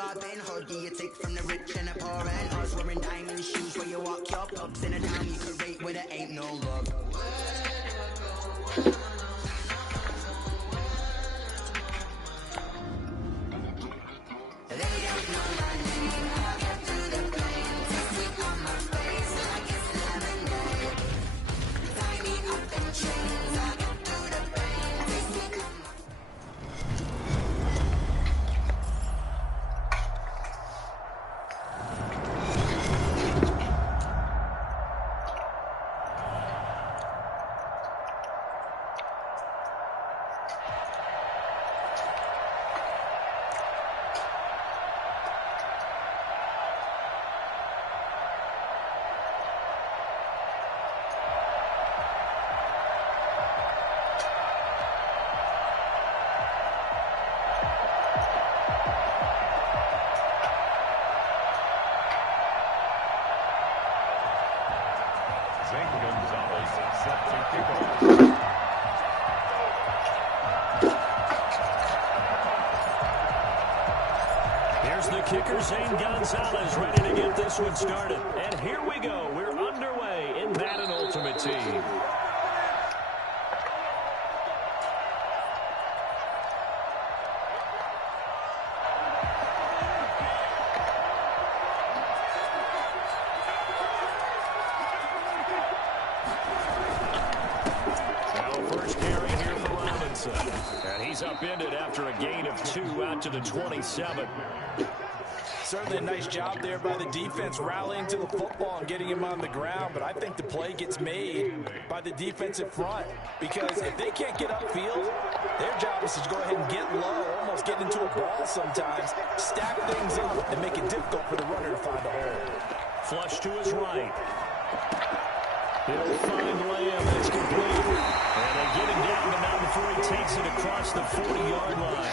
Robin Hood, you take from the rich and the poor, and us wearing diamond shoes where you walk your pugs in a town you could rate where there ain't no love. Here's the kicker, Zane Gonzalez, ready to get this one started. And here we go. We're underway in Madden Ultimate Team. And he's upended after a gain of 2 out to the 27. Certainly a nice job there by the defense rallying to the football and getting him on the ground, but I think the play gets made by the defensive front because if they can't get upfield, their job is to go ahead and get low, almost get into a ball sometimes, stack things up, and make it difficult for the runner to find a hole. Flush to his right. He'll find Lamb. It's complete. And they get him down, but not before he takes it across the 40-yard line.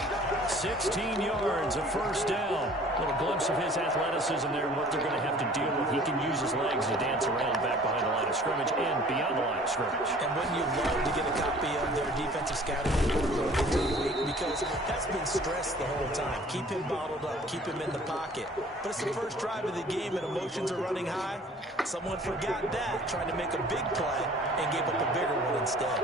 16 yards, a first down. A little glimpse of his athleticism there and what they're going to have to deal with. He can use his legs to dance around back behind the line of scrimmage and beyond the line of scrimmage. And wouldn't you love to get a copy of their defensive scouting report going into the week? Because that's been stressed the whole time. Keep him bottled up. Keep him in the pocket. But it's the first drive of the game and emotions are running high. Someone forgot that, trying to make a big play and gave up a bigger one instead.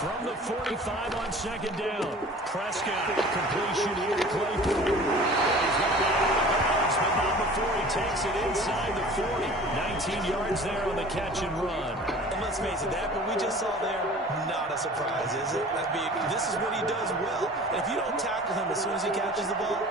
From the 45 on second down, Prescott, completion here to Claypool. He's got it out of bounds, but not before he takes it inside the 40. 19 yards there on the catch and run. And let's face it, that what we just saw there, not a surprise, is it? This is what he does well. And if you don't tackle him as soon as he catches the ball,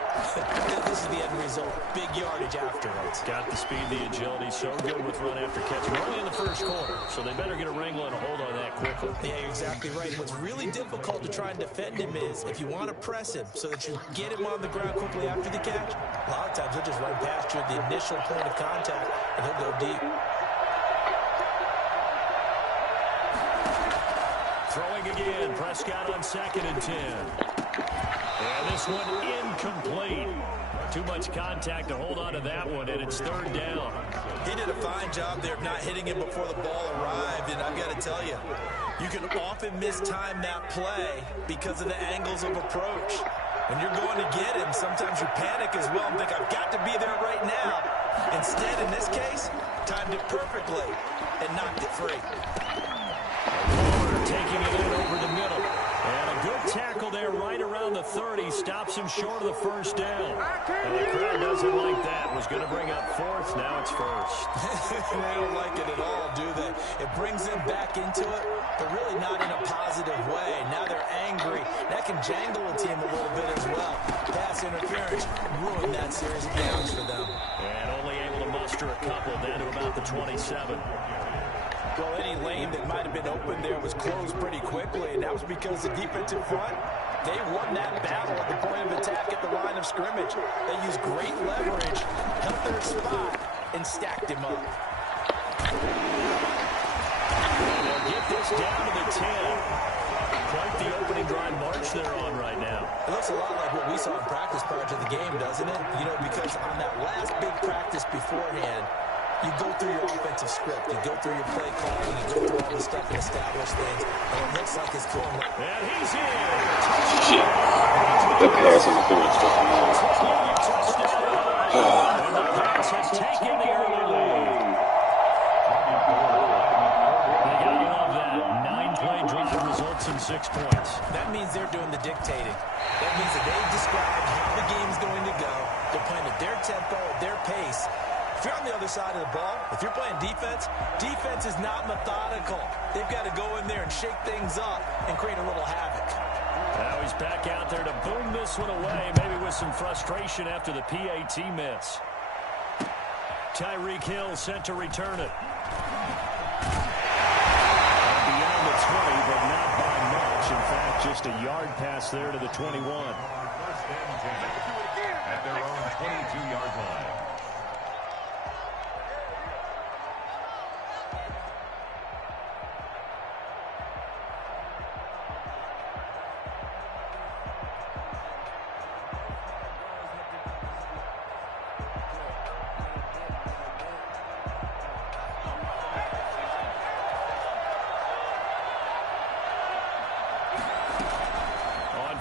this is the end result. Big yardage afterwards. Got the speed, the agility, so good with run after catch. We're only in the first quarter, so they better get a wrangle and a hold on that quickly. Yeah, you're exactly right. What's really difficult to try and defend him is if you want to press him so that you get him on the ground quickly after the catch, a lot of times he'll just run past you at the initial point of contact, and he'll go deep. Throwing again, Prescott on 2nd and 10. And this one incomplete. Too much contact to hold on to that one, and it's 3rd down. He did a fine job there of not hitting him before the ball arrived, and I've got to tell you, you can often mistime that play because of the angles of approach. When you're going to get him, sometimes you panic as well and think, I've got to be there right now. Instead, in this case, timed it perfectly and knocked it free. Taking it in over the middle. And a good tackle there right around the 30. Stops him short of the first down. And the crowd doesn't like that. Was going to bring up 4th. Now it's 1st. They don't like it at all, do they? It brings them back into it, but really not in a positive way. Now they're angry. That can jangle a team a little bit as well. Pass interference ruined that series of downs for them. And only able to muster a couple down to about the 27. Well, any lane that might have been open there was closed pretty quickly, and that was because the defensive front, they won that battle at the point of attack at the line of scrimmage. They used great leverage, held their spot, and stacked him up. And they'll get this down to the 10. Quite the opening drive march they're on right now. It looks a lot like what we saw in practice prior to the game, doesn't it? You know, because on that last big practice beforehand, you go through your offensive script, you go through your play calling, you go through all this stuff and establish things, and it looks like it's going. And he's in. Shit. That pass interference fucking out. And the pass has taken the early lead. You gotta love that. 9-play drive results in 6 points. That means they're doing the dictating. That means that they've described how the game's going to go. They're playing at their tempo, at their pace. If you're on the other side of the ball, if you're playing defense, defense is not methodical. They've got to go in there and shake things up and create a little havoc. Now he's back out there to boom this one away, maybe with some frustration after the PAT miss. Tyreek Hill sent to return it. Beyond the 20, but not by much. In fact, just a yard pass there to the 21. At their own 22-yard line.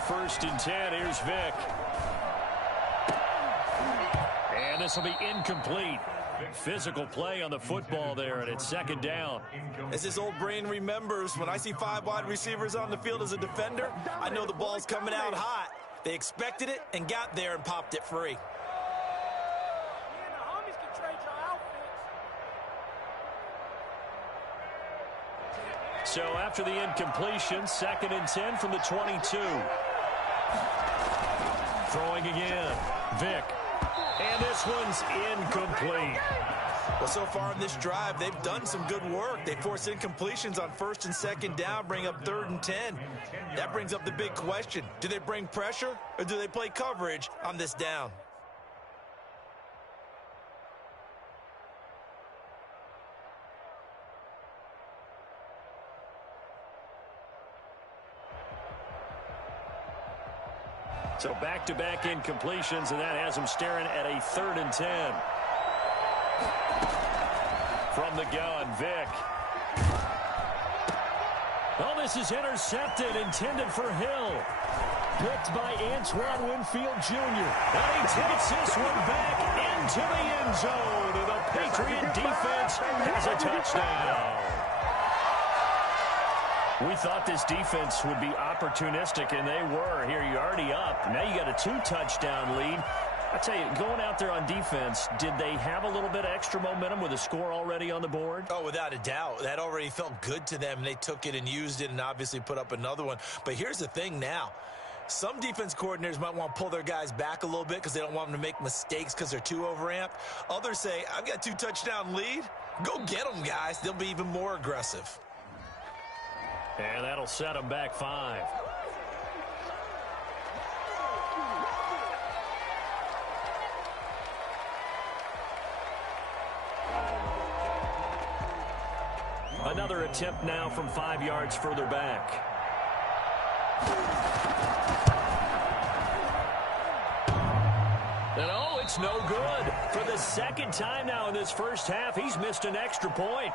First and 10, here's Vick. And this will be incomplete. Physical play on the football there, and it's second down. As his old brain remembers, when I see 5 wide receivers on the field as a defender, I know the ball's coming out hot. They expected it and got there and popped it free. So after the incompletion, second and 10 from the 22. Throwing again, Vick. And this one's incomplete. Well, so far in this drive, they've done some good work. They force incompletions on first and second down, bring up 3rd and 10. That brings up the big question. Do they bring pressure or do they play coverage on this down? So back-to-back incompletions, and that has them staring at a 3rd and 10. From the gun, Vick. Oh, this is intercepted, intended for Hill. Picked by Antoine Winfield Jr. And he takes this one back into the end zone. And the Patriot defense has a touchdown. We thought this defense would be opportunistic, and they were. Here, you're already up. Now you got a 2-touchdown lead. I tell you, going out there on defense, did they have a little bit of extra momentum with a score already on the board? Oh, without a doubt. That already felt good to them, and they took it and used it and obviously put up another one. But here's the thing now. Some defense coordinators might want to pull their guys back a little bit because they don't want them to make mistakes because they're too overamped. Others say, I've got a 2-touchdown lead. Go get them, guys. They'll be even more aggressive. And that'll set them back 5. Another attempt now from 5 yards further back. And oh, it's no good. For the second time now in this first half, he's missed an extra point.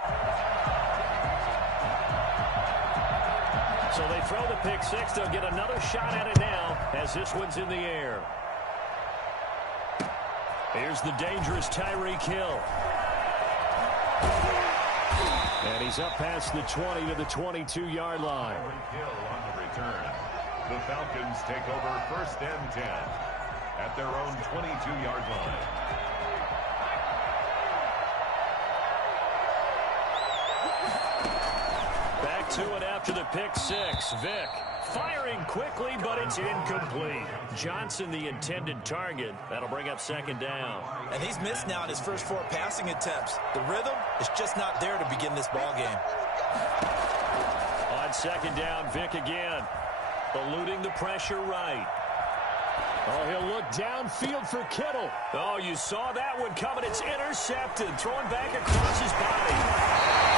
So they throw the pick 6. They'll get another shot at it now as this one's in the air. Here's the dangerous Tyreek Hill. And he's up past the 20 to the 22-yard line. Tyreek Hill on the return. The Falcons take over 1st and 10 at their own 22-yard line. Back to it after the pick 6. Vick firing quickly, but it's incomplete. Johnson, the intended target. That'll bring up 2nd down. And he's missed now in his first 4 passing attempts. The rhythm is just not there to begin this ball game. On 2nd down, Vick again. Eluding the pressure right. Oh, he'll look downfield for Kittle. Oh, you saw that one coming. It's intercepted. Thrown back across his body.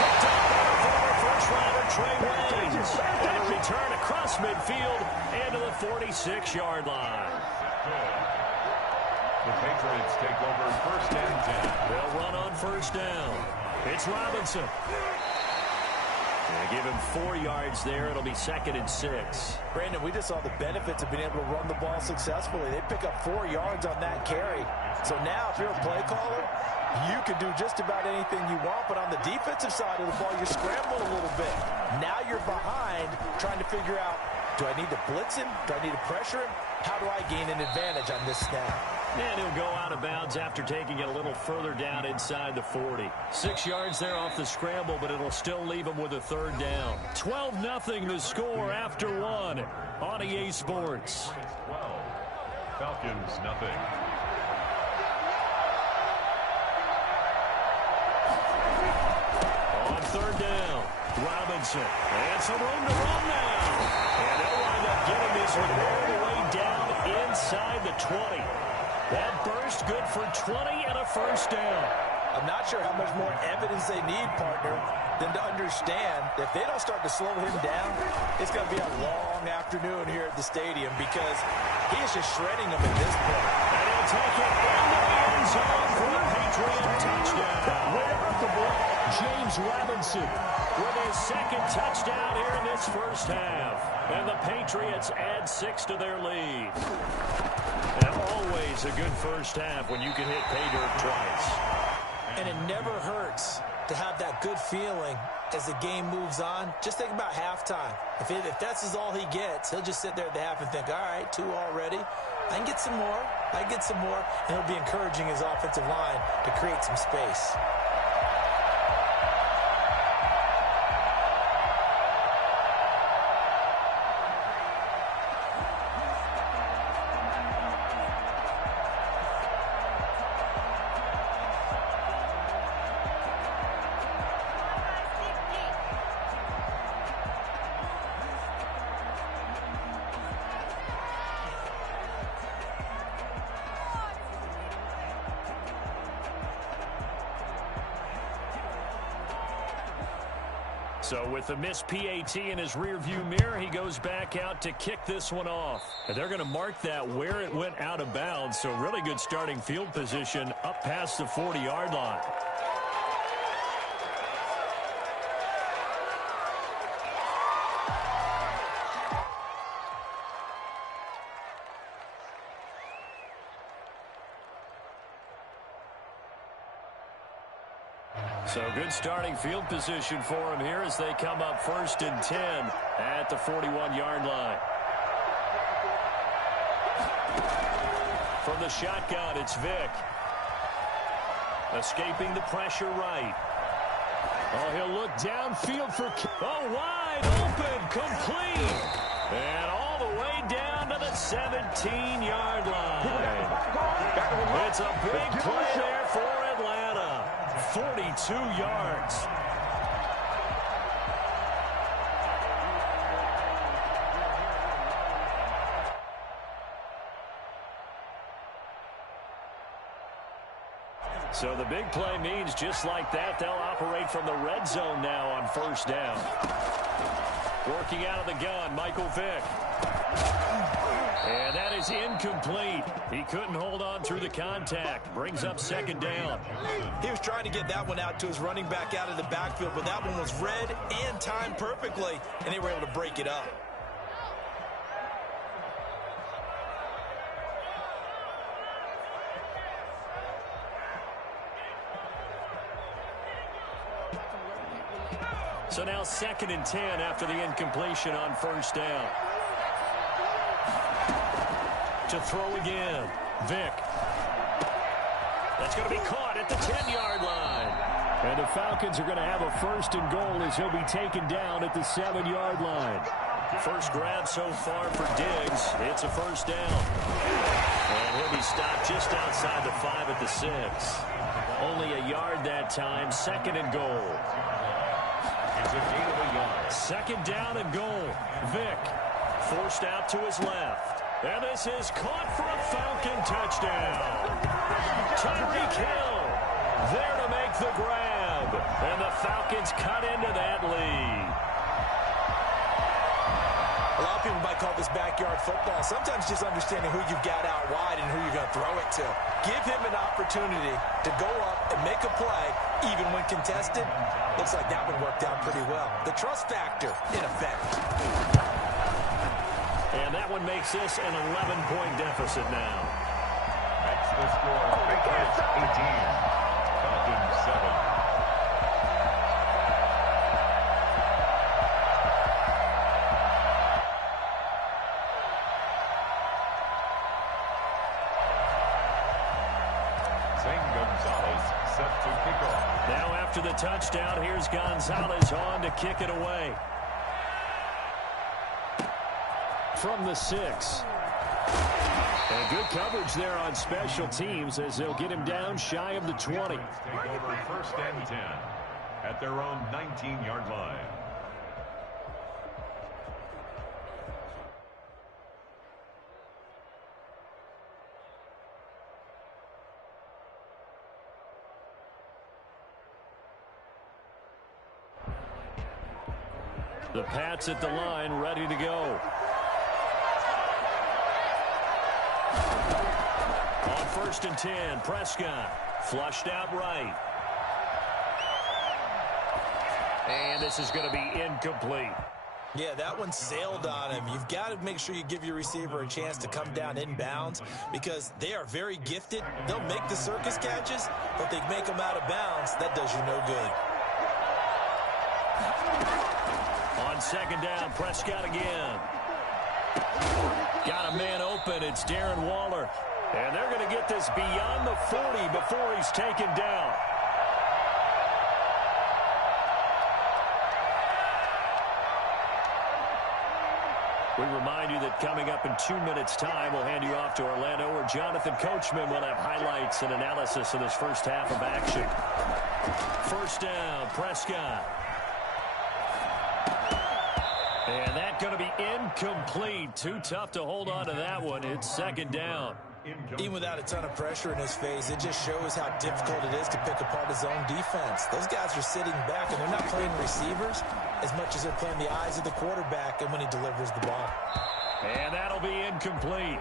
Picked up by the former first-rounder Trey Waynes. And a return across midfield into the 46-yard line. The Patriots take over first and 10. They'll run on first down. It's Robinson. They give him 4 yards there. It'll be 2nd and 6. Brandon, we just saw the benefits of being able to run the ball successfully. They pick up 4 yards on that carry. So now if you're a play caller, you can do just about anything you want, but on the defensive side of the ball, you scramble a little bit. Now you're behind trying to figure out, do I need to blitz him? Do I need to pressure him? How do I gain an advantage on this snap? And he'll go out of bounds after taking it a little further down inside the 40. 6 yards there off the scramble, but it'll still leave him with a 3rd down. 12-0 the score after 1 on EA Sports. 12. Falcons, nothing. On 3rd down, Robinson. And some room to run now. And they'll wind up getting this one all the way down inside the 20. That burst good for 20 and a 1st down. I'm not sure how much more evidence they need, partner, than to understand that if they don't start to slow him down, it's going to be a long afternoon here at the stadium because he is just shredding them at this point. And he'll take it into the end zone for a Patriot touchdown. James Robinson with his 2nd touchdown here in this first half. And the Patriots add 6 to their lead. And always a good first half when you can hit pay dirt twice. And it never hurts to have that good feeling as the game moves on. Just think about halftime. If that's all he gets, he'll just sit there at the half and think, all right, 2 already. I can get some more. I can get some more. And he'll be encouraging his offensive line to create some space. So with the missed PAT in his rearview mirror, he goes back out to kick this one off. And they're going to mark that where it went out of bounds. So really good starting field position up past the 40-yard line. So good starting field position for him here as they come up 1st and 10 at the 41-yard line. From the shotgun, it's Vick. Escaping the pressure right. Oh, he'll look downfield for... Oh, wide open, complete. And all the way down to the 17-yard line. It's a big play there for Atlanta. 42 yards. So the big play means just like that, they'll operate from the red zone now on 1st down. Working out of the gun, Michael Vick. And that is incomplete. He couldn't hold on through the contact. Brings up 2nd down. He was trying to get that one out to his running back out of the backfield, but that one was read and timed perfectly, and they were able to break it up. So now 2nd and 10 after the incompletion on 1st down. To throw again, Vick. That's going to be caught at the 10-yard line. And the Falcons are going to have a 1st and goal as he'll be taken down at the 7-yard line. First grab so far for Diggs. It's a 1st down. And he'll be stopped just outside the 5 at the 6. Only a yard that time, 2nd and goal. It's a gain of a yard. 2nd down and goal. Vick forced out to his left. And this is caught for a Falcon touchdown. Tyreek Hill there to make the grab. And the Falcons cut into that lead. A lot of people might call this this backyard football. Sometimes just understanding who you've got out wide and who you're going to throw it to. Give him an opportunity to go up and make a play, even when contested. Looks like that one worked out pretty well. The trust factor, in effect. And that one makes this an 11-point deficit now. That's the score. Patriots 18. Falcons 7. Now after the touchdown, here's Gonzalez on to kick it away. From the 6. And good coverage there on special teams as they'll get him down shy of the 20. Take over first and 10 at their own 19-yard line. The Pats at the line, ready to go. On first and 10, Prescott flushed out right. And this is going to be incomplete. Yeah, that one sailed on him. You've got to make sure you give your receiver a chance to come down inbounds because they are very gifted. They'll make the circus catches, but they make them out of bounds. That does you no good. On second down, Prescott again. Got a man open. It's Darren Waller. And they're going to get this beyond the 40 before he's taken down. We remind you that coming up in 2 minutes' time, we'll hand you off to Orlando, where Jonathan Coachman will have highlights and analysis of this first half of action. First down, Prescott. And that's going to be incomplete. Too tough to hold on to that one. It's second down. Even without a ton of pressure in his face, it just shows how difficult it is to pick apart his own defense. Those guys are sitting back, and they're not playing receivers as much as they're playing the eyes of the quarterback and when he delivers the ball. And that'll be incomplete.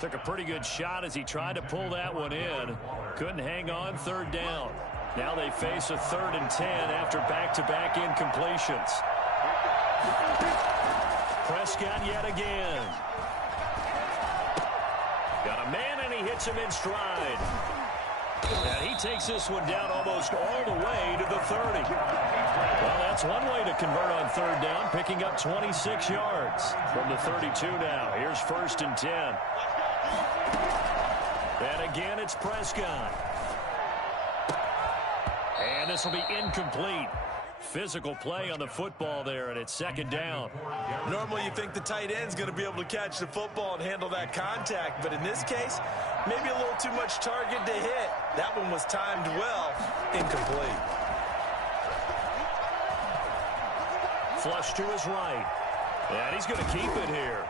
Took a pretty good shot as he tried to pull that one in. Couldn't hang on. Third down. Now they face a 3rd and 10 after back-to-back incompletions. Prescott yet again. Got a man, and he hits him in stride. And he takes this one down almost all the way to the 30. Well, that's one way to convert on third down, picking up 26 yards. From the 32 now, here's first and 10. And again, it's Prescott. And this will be incomplete. Physical play on the football there, and it's second down. Normally you think the tight end's going to be able to catch the football and handle that contact, but in this case, maybe a little too much target to hit. That one was timed well, incomplete. Flush to his right. And he's going to keep it here.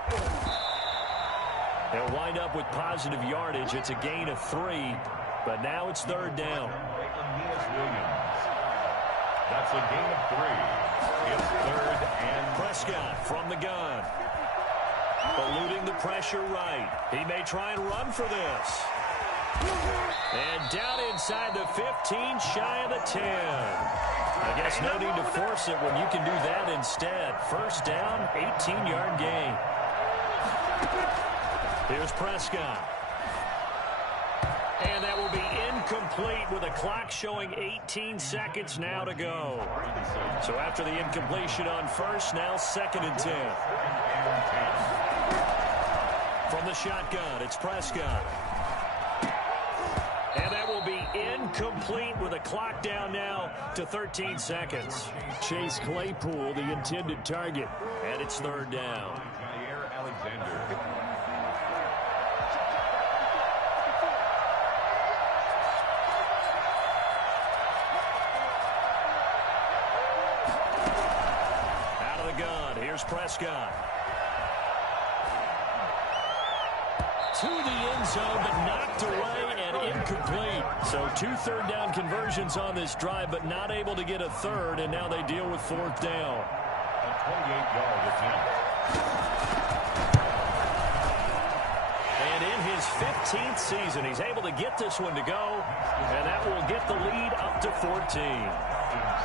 They'll wind up with positive yardage. It's a gain of 3, but now it's third down. That's a gain of 3. It's third and Prescott from the gun. Eluding the pressure right. He may try and run for this. And down inside the 15, shy of the 10. I guess no need to force it when you can do that instead. First down, 18-yard gain. Here's Prescott. And that will be incomplete with a clock showing 18 seconds now to go. So after the incompletion on first, now 2nd and 10. From the shotgun, it's Prescott. And that will be incomplete with a clock down now to 13 seconds. Chase Claypool, the intended target. And it's third down. Jair Alexander. Here's Prescott. To the end zone, but knocked away and incomplete. So 2 third down conversions on this drive, but not able to get a third, and now they deal with 4th down. A 28-yard attempt. 15th season. He's able to get this one to go, and that will get the lead up to 14.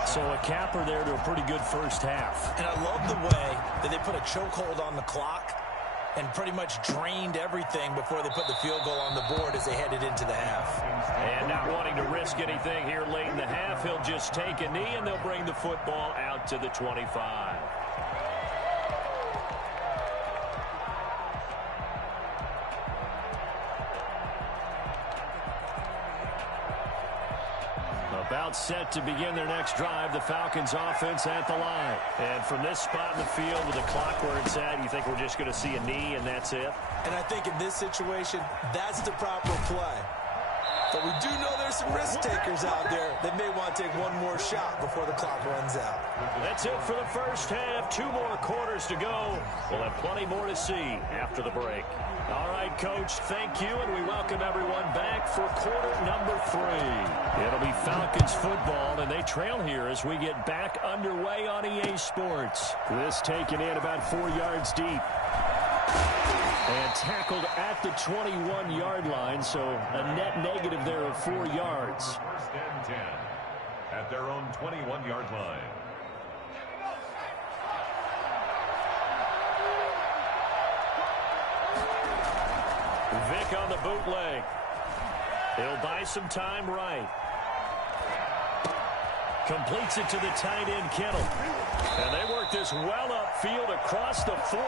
So a capper there to a pretty good first half. And I love the way that they put a chokehold on the clock and pretty much drained everything before they put the field goal on the board as they headed into the half. And not wanting to risk anything here late in the half, he'll just take a knee, and they'll bring the football out to the 25. About set to begin their next drive, the Falcons offense at the line. And from this spot in the field with the clock where it's at, you think we're just going to see a knee and that's it? And I think in this situation, that's the proper play. But we do know there's some risk takers out there that may want to take one more shot before the clock runs out. That's it for the first half. 2 more quarters to go. We'll have plenty more to see after the break. All right, Coach, thank you, and we welcome everyone back for quarter number 3. It'll be Falcons football, and they trail here as we get back underway on EA Sports. This taken in about 4 yards deep. And tackled at the 21-yard line, so a net negative there of 4 yards. First and 10 at their own 21-yard line. Vick on the bootleg. He'll buy some time right. Completes it to the tight end, Kittle. And they work this well upfield across the 45.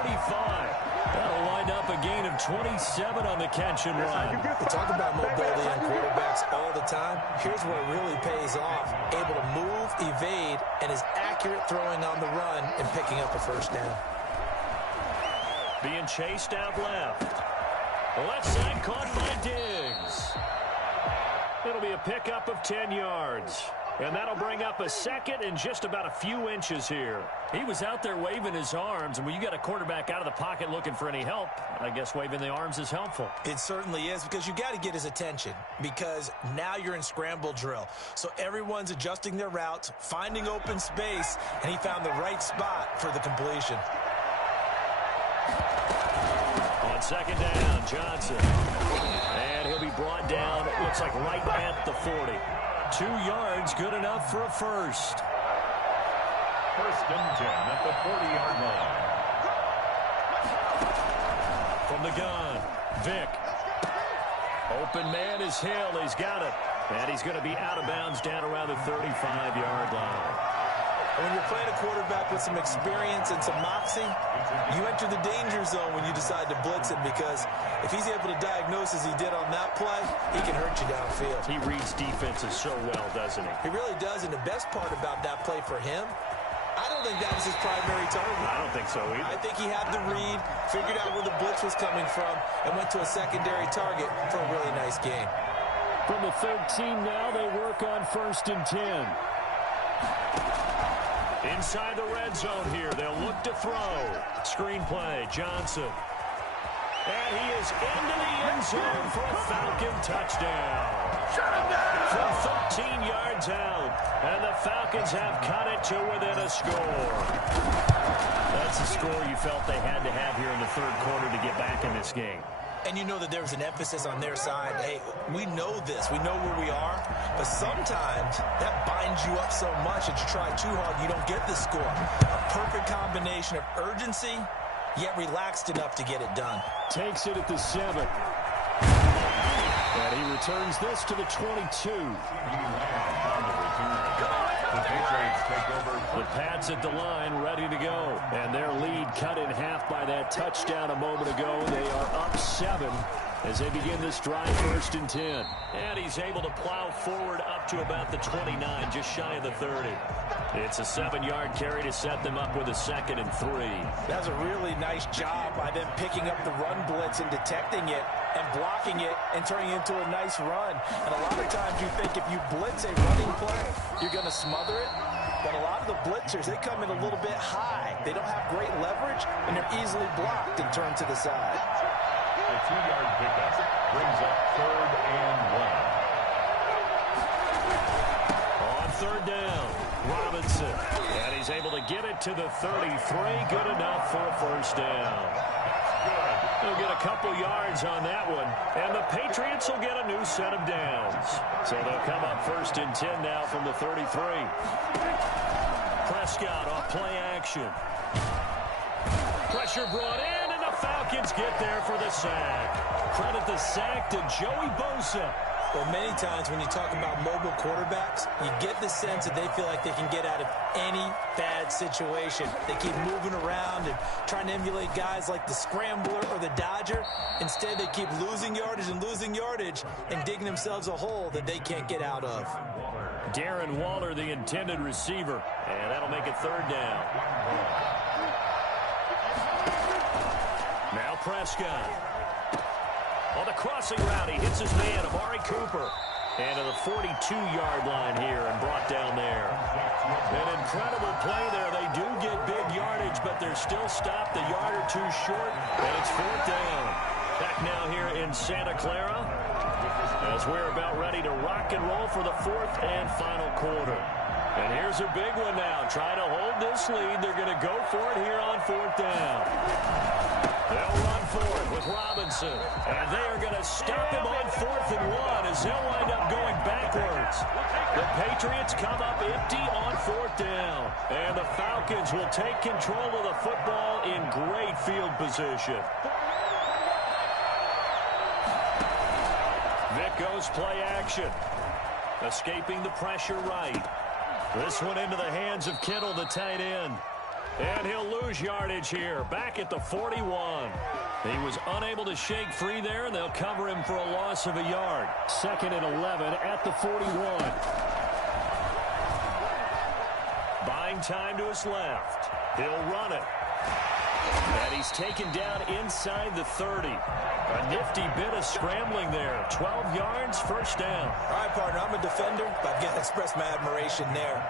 That'll wind up a gain of 27 on the catch and run. We talk about mobility on quarterbacks all the time. Here's where it really pays off. Able to move, evade, and is accurate throwing on the run and picking up a first down. Being chased out left. Left side caught by Diggs. It'll be a pickup of 10 yards. And that'll bring up a second and just about a few inches here. He was out there waving his arms, and when you got a quarterback out of the pocket looking for any help, I guess waving the arms is helpful. It certainly is, because you got to get his attention, because now you're in scramble drill. So everyone's adjusting their routes, finding open space, and he found the right spot for the completion. On second down, Johnson. And he'll be brought down, it looks like right at the 40. 2 yards, good enough for a first. First and 10 at the 40-yard line. From the gun, Vick. Open man is Hill. He's got it. And he's going to be out of bounds down around the 35-yard line. When you're playing a quarterback with some experience and some moxie, you enter the danger zone when you decide to blitz him, because if he's able to diagnose as he did on that play, he can hurt you downfield. He reads defenses so well, doesn't he? He really does, and the best part about that play for him, I don't think that was his primary target. I don't think so either. I think he had the read, figured out where the blitz was coming from, and went to a secondary target for a really nice game. From the 13 now, they work on first and 10. Inside the red zone here, they'll look to throw. Screenplay, Johnson. And he is into the end zone for a Falcon touchdown. From 13 yards out, and the Falcons have cut it to within a score. That's the score you felt they had to have here in the third quarter to get back in this game. And you know that there's an emphasis on their side. Hey, we know this. We know where we are. But sometimes that binds you up so much that you try too hard, you don't get the score. A perfect combination of urgency, yet relaxed enough to get it done. Takes it at the 7. And he returns this to the 22. The Patriots take over. The Pats at the line, ready to go. And their lead cut in half by that touchdown a moment ago. They are up 7 as they begin this drive, first and 10. And he's able to plow forward up to about the 29, just shy of the 30. It's a 7-yard carry to set them up with a 2nd and 3. That's a really nice job by them picking up the run blitz and detecting it and blocking it and turning it into a nice run. And a lot of times you think if you blitz a running play, you're going to smother it. But a lot of the blitzers, they come in a little bit high. They don't have great leverage, and they're easily blocked and turned to the side. A 2-yard pickup brings up 3rd and 1. On third down, Robinson. And he's able to get it to the 33. Good enough for a first down. They'll get a couple yards on that one, and the Patriots will get a new set of downs. So they'll come up 1st and 10 now from the 33. Prescott off play action. Pressure brought in, and the Falcons get there for the sack. Credit the sack to Joey Bosa. Well, many times when you talk about mobile quarterbacks, you get the sense that they feel like they can get out of any bad situation. They keep moving around and trying to emulate guys like the Scrambler or the Dodger. Instead, they keep losing yardage and digging themselves a hole that they can't get out of. Darren Waller, the intended receiver, and that'll make it 3rd down. Now Prescott. On the crossing route, he hits his man, Amari Cooper. And to the 42-yard line here and brought down there. An incredible play there. They do get big yardage, but they're still stopped a yard or two short, and it's 4th down. Back now here in Santa Clara as we're about ready to rock and roll for the 4th and final quarter. And here's a big one now. Trying to hold this lead. They're going to go for it here on 4th down. They'll run for it with Robinson. And they are going to stop him on 4th and 1 as they'll wind up going backwards. The Patriots come up empty on 4th down. And the Falcons will take control of the football in great field position. Vic goes play action. Escaping the pressure right. This one into the hands of Kittle, the tight end. And he'll lose yardage here, back at the 41. He was unable to shake free there, and they'll cover him for a loss of a yard. 2nd and 11 at the 41. Buying time to his left. He'll run it. And he's taken down inside the 30. A nifty bit of scrambling there. 12 yards, 1st down. All right, partner, I'm a defender, but I've got to express my admiration there.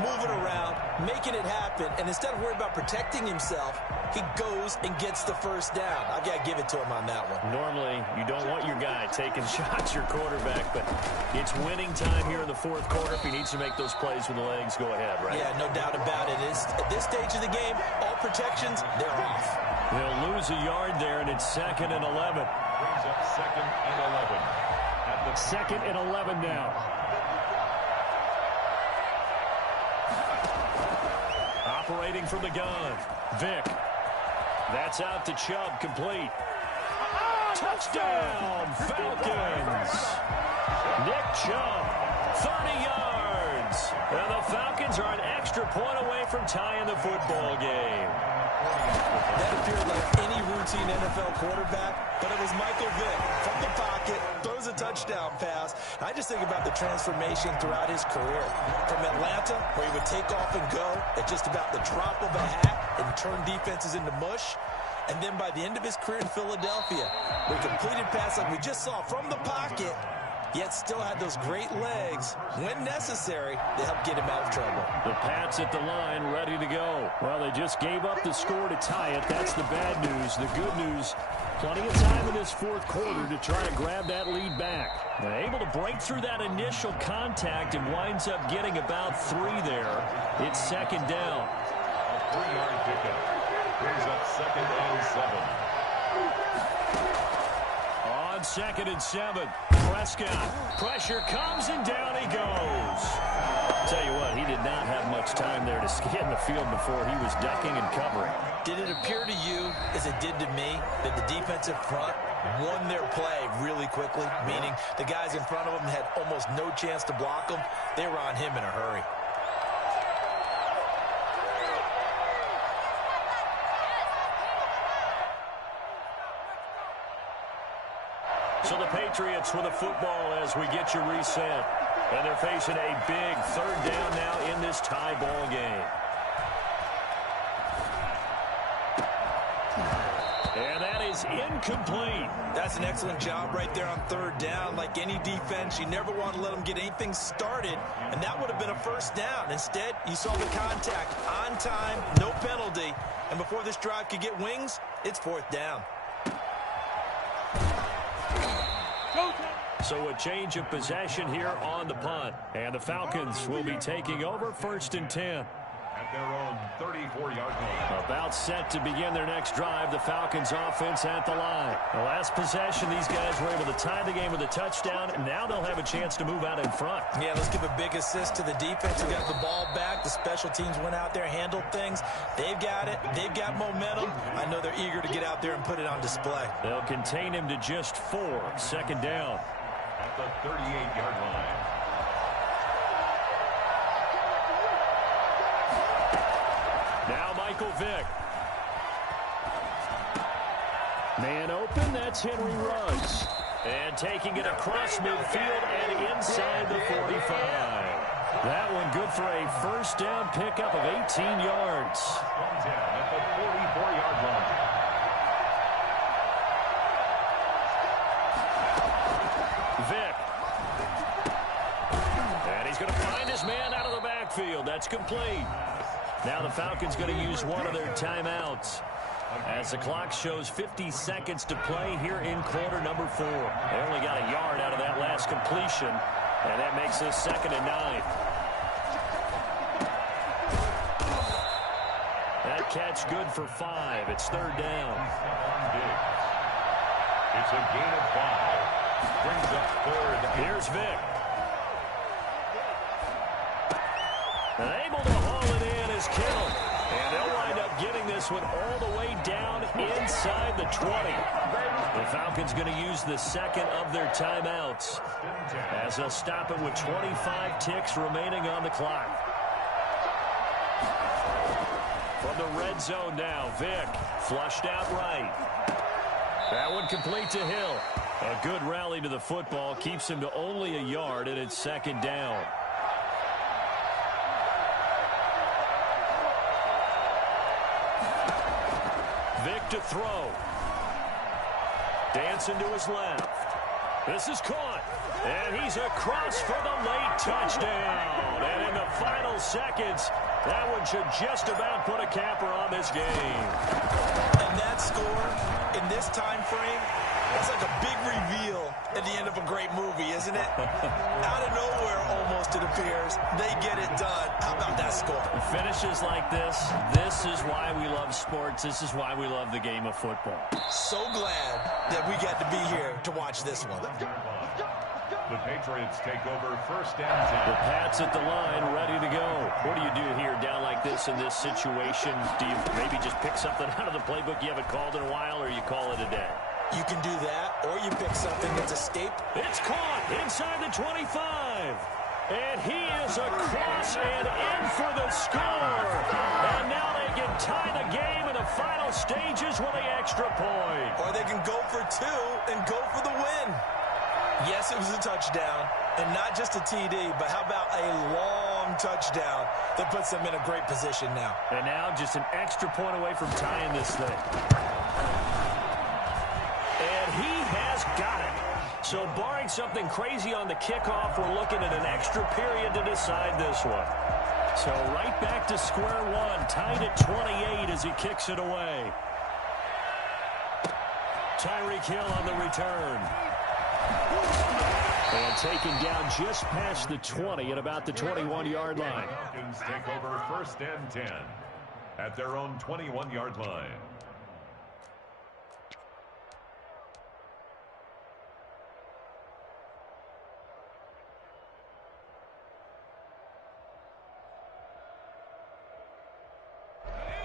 Moving around, making it happen, and instead of worrying about protecting himself, he goes and gets the 1st down. I've got to give it to him on that one. Normally, you don't want your guy taking shots, your quarterback, but it's winning time here in the 4th quarter. If he needs to make those plays with the legs, go ahead, right? Yeah, no doubt about it. At this stage of the game, all protections, they're off. They'll lose a yard there, and it's 2nd and 11. Brings up 2nd and 11. At the 2nd and 11 now. Operating from the gun. Vic. That's out to Chubb, complete. Touchdown, Falcons. Nick Chubb, 30 yards. And the Falcons are an extra point away from tying the football game. That appeared like any routine NFL quarterback, but it was Michael Vick from the pocket, throws a touchdown pass. I just think about the transformation throughout his career. From Atlanta, where he would take off and go at just about the drop of a hat and turn defenses into mush. And then by the end of his career in Philadelphia, where he completed pass like we just saw from the pocket, yet still had those great legs. When necessary, they helped get him out of trouble. The Pats at the line, ready to go. Well, they just gave up the score to tie it. That's the bad news. The good news, plenty of time in this 4th quarter to try to grab that lead back. They're able to break through that initial contact and winds up getting about 3 there. It's 2nd down. A 3-yard pickup. Brings up 2nd and 7. On 2nd and 7, Prescott. Pressure comes, and down he goes. Tell you what, he did not have much time there to scan the field before he was ducking and covering. Did it appear to you, as it did to me, that the defensive front won their play really quickly? Meaning the guys in front of them had almost no chance to block them. They were on him in a hurry. So the Patriots with a football as we get you reset. And they're facing a big 3rd down now in this tie ball game. And that is incomplete. That's an excellent job right there on 3rd down. Like any defense, you never want to let them get anything started, and that would have been a 1st down. Instead, you saw the contact on time, no penalty, and before this drive could get wings, it's 4th down. So a change of possession here on the punt. And the Falcons will be taking over 1st and 10. At their own 34-yard line. About set to begin their next drive. The Falcons offense at the line. The last possession, these guys were able to tie the game with a touchdown, and now they'll have a chance to move out in front. Yeah, let's give a big assist to the defense who got the ball back. The special teams went out there, handled things. They've got it. They've got momentum. I know they're eager to get out there and put it on display. They'll contain him to just 4. Second down. At the 38-yard line. Now Michael Vick. Man open, that's Henry Ruggs. And taking it across midfield and inside the 45. That one good for a first down pickup of 18 yards. Down at the 44-yard line. Vick. And he's going to find his man out of the backfield. That's complete. Now the Falcons going to use one of their timeouts as the clock shows 50 seconds to play here in quarter number 4. They only got a yard out of that last completion, and that makes this 2nd and 9. That catch good for 5. It's 3rd down. It's a gain of 5. Brings up 3rd. Here's Vick. And able to haul it in is Kittle. And they'll wind up getting this one all the way down inside the 20. The Falcons going to use the second of their timeouts as they'll stop it with 25 ticks remaining on the clock. From the red zone now, Vick flushed out right. That one complete to Hill. A good rally to the football keeps him to only a yard, and it's 2nd down. Vick to throw. Dancing to his left. This is caught. And he's across for the late touchdown. And in the final seconds, that one should just about put a capper on this game. And that score in this time frame, that's like a big reveal at the end of a great movie, isn't it? Out of nowhere, almost, it appears, they get it done. How about that score? Finishes like this is why we love sports. This is why we love the game of football. So glad that we got to be here to watch this one. The Patriots take over 1st and 10. The Pats at the line, ready to go. What do you do here down like this in this situation? Do you maybe just pick something out of the playbook you haven't called in a while, or you call it a day? You can do that, or you pick something that's escaped. It's caught inside the 25. And he is across and in for the score. And now they can tie the game in the final stages with the extra point. Or they can go for 2 and go for the win. Yes, it was a touchdown, and not just a TD, but how about a long touchdown that puts them in a great position now. And now just an extra point away from tying this thing. And he has got it. So barring something crazy on the kickoff, we're looking at an extra period to decide this one. So right back to square one, tied at 28 as he kicks it away. Tyreek Hill on the return. And taken down just past the 20 at about the 21-yard line. Falcons take over 1st and 10 at their own 21-yard line.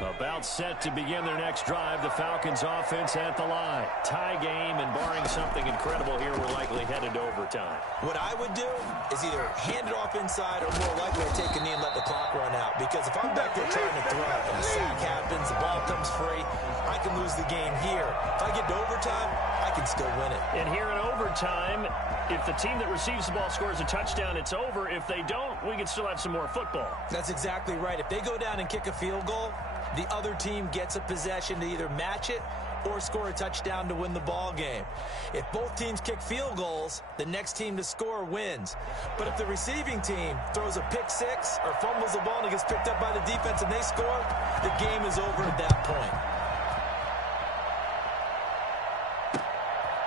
About set to begin their next drive. The Falcons offense at the line. Tie game, and barring something incredible here, we're likely headed to overtime. What I would do is either hand it off inside or more likely take a knee and let the clock run out. Because if I'm back there trying to throw and a sack happens, the ball comes free, I can lose the game here. If I get to overtime, I can still win it. And here in overtime, if the team that receives the ball scores a touchdown, it's over. If they don't, we can still have some more football. That's exactly right. If they go down and kick a field goal, the other team gets a possession to either match it or score a touchdown to win the ball game. If both teams kick field goals, the next team to score wins. But if the receiving team throws a pick six or fumbles the ball and it gets picked up by the defense and they score, the game is over at that point.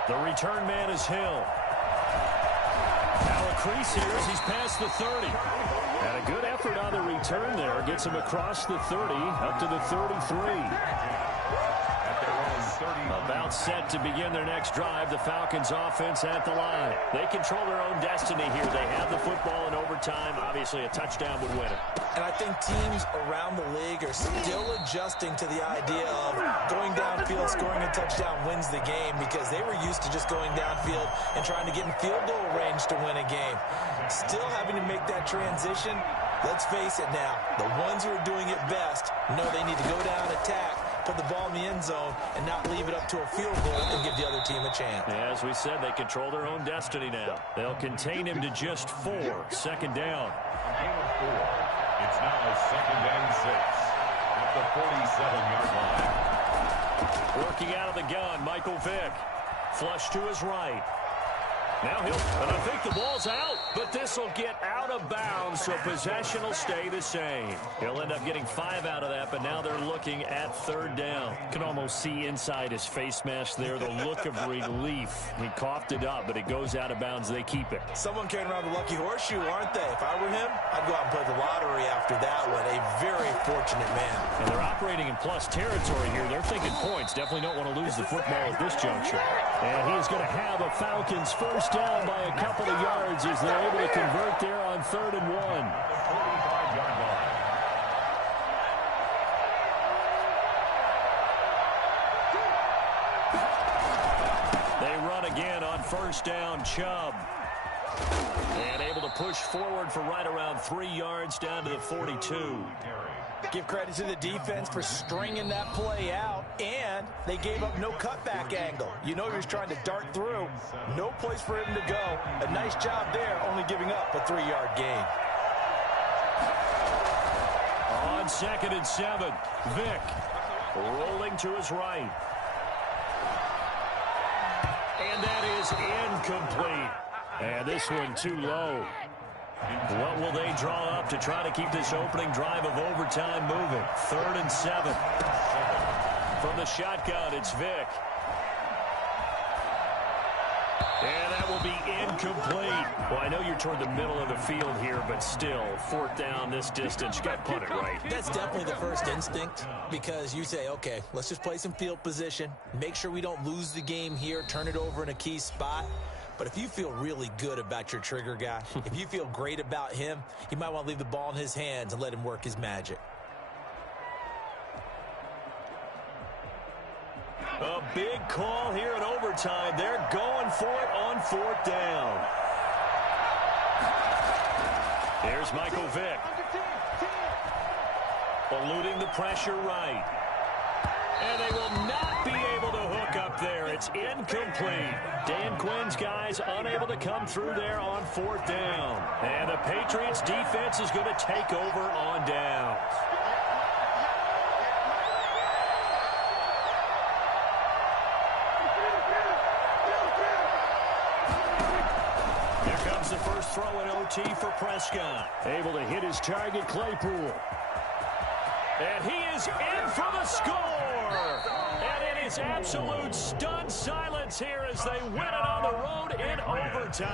The return man is Hill. Now increase here as he's past the 30. And a good effort on the return there. Gets him across the 30, up to the 33. About set to begin their next drive. The Falcons offense at the line. They control their own destiny here. They have the football in overtime. Obviously, a touchdown would win it. And I think teams around the league are still adjusting to the idea of going downfield, scoring a touchdown wins the game, because they were used to just going downfield and trying to get in field goal range to win a game. Still having to make that transition. Let's face it now. The ones who are doing it best know they need to go down, attack, put the ball in the end zone, and not leave it up to a field goal and give the other team a chance. Yeah, as we said, they control their own destiny now. They'll contain him to just 4. Second down. Game of 4. It's now a 2nd and 6 at the 47-yard line. Working out of the gun, Michael Vick. Flush to his right. Now and I think the ball's out, but this will get out of bounds, so possession will stay the same. He'll end up getting 5 out of that, but now they're looking at 3rd down. Can almost see inside his face mask there, the look of relief. He coughed it up, but it goes out of bounds. They keep it. Someone carrying around the lucky horseshoe, aren't they? If I were him, I'd go out and play the lottery after that one. A very fortunate man. And they're operating in plus territory here. They're thinking points. Definitely don't want to lose the football at this juncture. And he is going to have a Falcons first down by a couple of yards as they're able to convert there on 3rd and 1. 45-yard line. They run again on 1st down. Chubb. And able to push forward for right around 3 yards down to the 42. Give credit to the defense for stringing that play out, and they gave up no cutback angle. You know he was trying to dart through. No place for him to go. A nice job there, only giving up a 3-yard gain. On 2nd and 7, Vick rolling to his right. And that is incomplete. And this one too low. What will they draw up to try to keep this opening drive of overtime moving? 3rd and 7. From the shotgun, it's Vick. And that will be incomplete. Well, I know you're toward the middle of the field here, but still, 4th down this distance. You got to punt it right. That's definitely the first instinct, because you say, okay, let's just play some field position, make sure we don't lose the game here, turn it over in a key spot. But if you feel really good about your trigger guy, if you feel great about him, you might want to leave the ball in his hands and let him work his magic. A big call here in overtime. They're going for it on 4th down. There's Michael Vick. Eluding the pressure right. And they will not be able to hook up there. It's incomplete. Dan Quinn's guys unable to come through there on 4th down. And the Patriots defense is going to take over on downs. Here comes the first throw in OT for Prescott. Able to hit his target, Claypool. And he is in for the score. And it is absolute stunned silence here as they win it on the road in overtime.